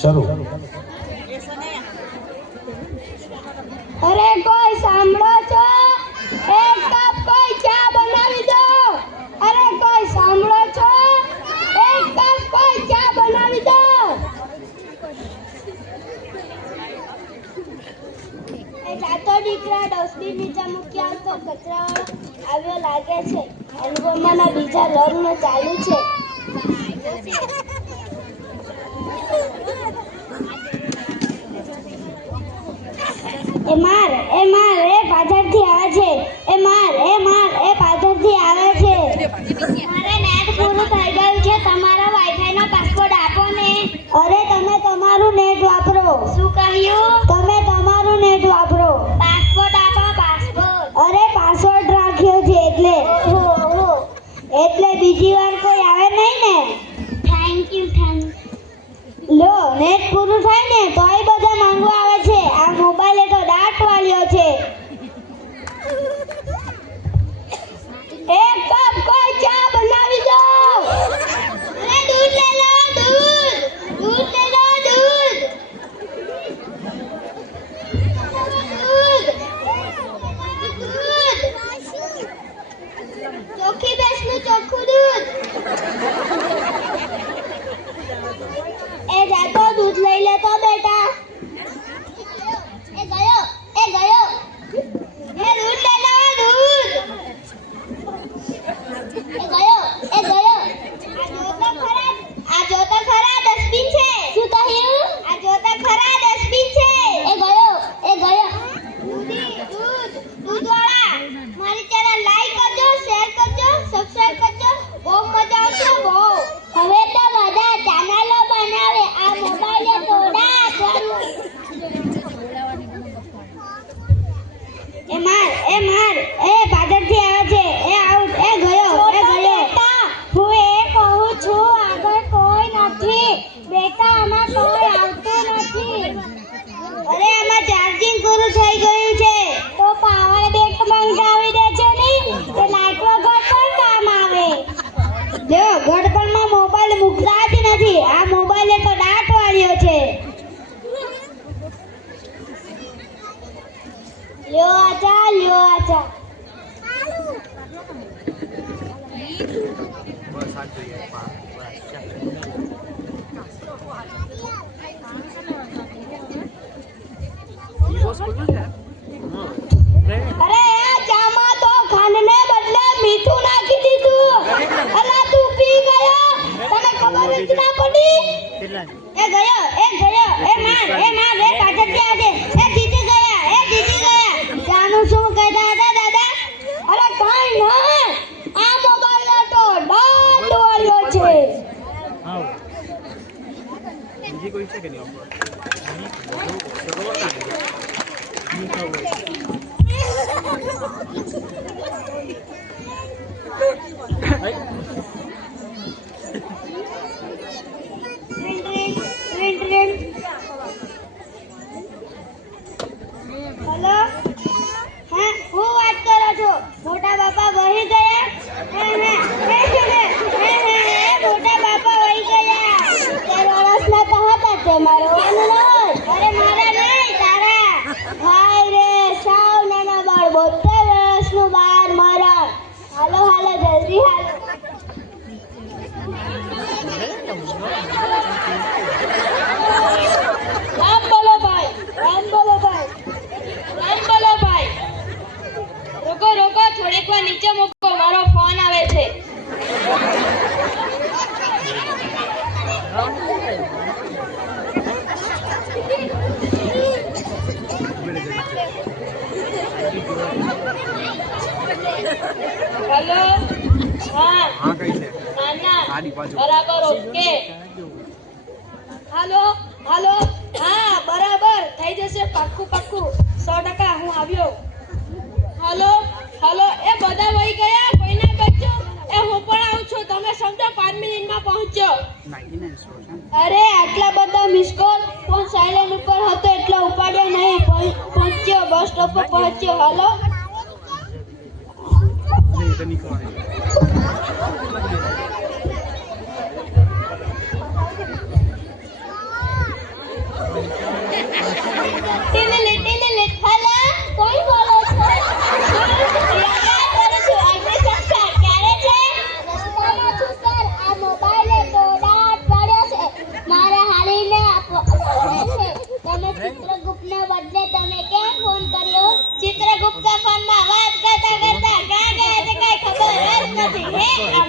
શરૂ. અરે કોઈ સાંભળો છો? એક કપ કોઈ ચા બનાવી દો. અરે કોઈ સાંભળો છો? એક કપ કોઈ ચા બનાવી દો. એ જાતો દીકરા ડસ્ટબિન નીચે મૂકી આવતો કચરાવાળો આવ્યો લાગે છે. અનુપમાના બીજા લગ્ન ચાલુ છે. એ પાછળથી આવે છે. એ પાછળથી આવે છે. મારે નેટ પૂરું થઈ ગયું છે. તમારા વાઈફાઈ નો પાસવર્ડ આપો ને. અરે તમે તમારું નેટ વાપરો. શું કહ્યું? તમે તમારું નેટ વાપરો. પાસવર્ડ આપો, પાસવર્ડ. અરે પાસવર્ડ રાખ્યો છે એટલે બીજી વાર કોઈ આવે નહીં ને. Thank you. લો નેટ પૂરું થાય ને તોય બધા માંગવા આવે છે. આ મોબાઈલ તો દાટ વાળ્યો છે. એક કપ કોઈ ચા બનાવી દો. અરે દૂધ લઈ લો, દૂધ લઈ લો, દૂધ. ચોખ્ખી ભેંસનું ચોખ્ખું દૂધ. એ જાતો દૂધ લઈ લેતો બેટા. એ ગયો. એ દૂધ લઈ લો, દૂધ. એ ગયો. આ જોતો ખરા ડસ્ટબિન છે. શું કહ્યું? આ જોતો ખરા ડસ્ટબિન છે. એ ગયો. દૂધ વાળા મારી ચેનલ લાઈક કરજો, શેર કરજો, સબસ્ક્રાઇબ કરજો. બહુ મજા આવશે બહુ. હવે તો બધા ચેનલો બનાવે. આ મોબાઈલ તોડા કરું. એ પાછળથી આવે છે. એ આઉટ. એ ગયો. હું એ કહું છું આગળ કોઈ નથી બેટા. આમાં કોઈ આવતું નથી. અરે આમાં ચાર્જિંગ પૂરું થઈ ગયું છે. તો પાવર બેંક મંગાવી દે છે ને. તે લાઈટ વગર પણ કામ આવે. જો ગડપણમાં મોબાઈલ મૂકતા જ નથી. આ મોબાઈલ તો દાટ વાળ્યો છે. લ્યો આચા. અરે આ ચામાં તો ખાંડને બદલે મીઠું નાખી દીધું. અલા તું પી ગયો. તને ખબર જ ના પડી. એ ગયો. એ માર. એ પાછળથી આવે. એ જીતી ગયા. જાનું શું કહેતા હતા દાદા? અરે કાંઈ નહીં. આ મોબાઈલ તો દાટ વાળ્યો છે. બીજી કોઈ છે કે નહીં? હેલો. હા હું વાત કરો છો? મોટા બાપા વહી ગયા. મોટા બાપા વહી ગયા. 13 વર્ષના તો હતા તે મારો વાનું નહીં. અરે મારા નહીં તારા. હાય રે સાવ નાના બાળ 72 વર્ષનું બાર મરણ. હાલો જલ્દી હાલો. રામ બોલો ભાઈ. રોકો થોડીક વાર નીચે મૂકો. મારો ફોન આવે છે. હેલો. હા કઈ છે? ના બરાબર. ઓકે. હાલો. હા બરાબર થઈ જશે. પાક્કું 100% હું આવ્યો. હાલો. એ બધા વહી ગયા. કોઈને બચજો. એ હું પણ આવું છું. તમે સમજો 5 મિનિટમાં પહોંચજો. અરે આટલા બધા મિસ કોલ ફોન સાયલેન્ટ ઉપર હતો એટલે ઉપાડ્યો નહીં. પહોંચ્યો. બસ સ્ટોપ પર પહોંચ્યો. હાલો. તમે ચિત્રગુપ્તને બદલે તમે કેમ ફોન કર્યો? ચિત્રગુપ્ત ફોનમાં વાત કરતા કરતા ક્યાં ગયા તે કઈ ખબર જ નથી. હે આ